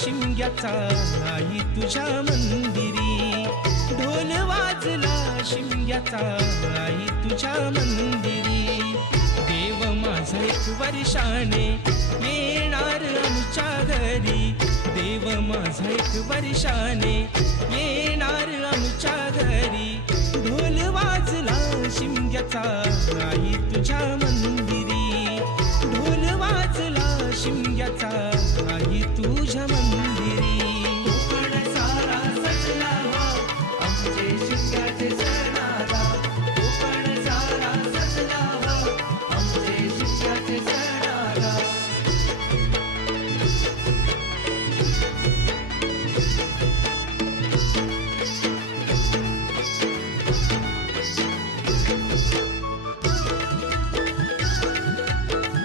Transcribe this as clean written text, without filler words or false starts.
शिमग्याचा आई तुझ्या मंदिरी, ढोल वाजला शिमग्याचा आई तुझ्या मंदिरी. देव माझा एक वर्षाने येणार आमच्या घरी, देव माझा एक वर्षाने येणार आमच्या घरी. ढोल वाजला शिमग्याचा आई तुझ्या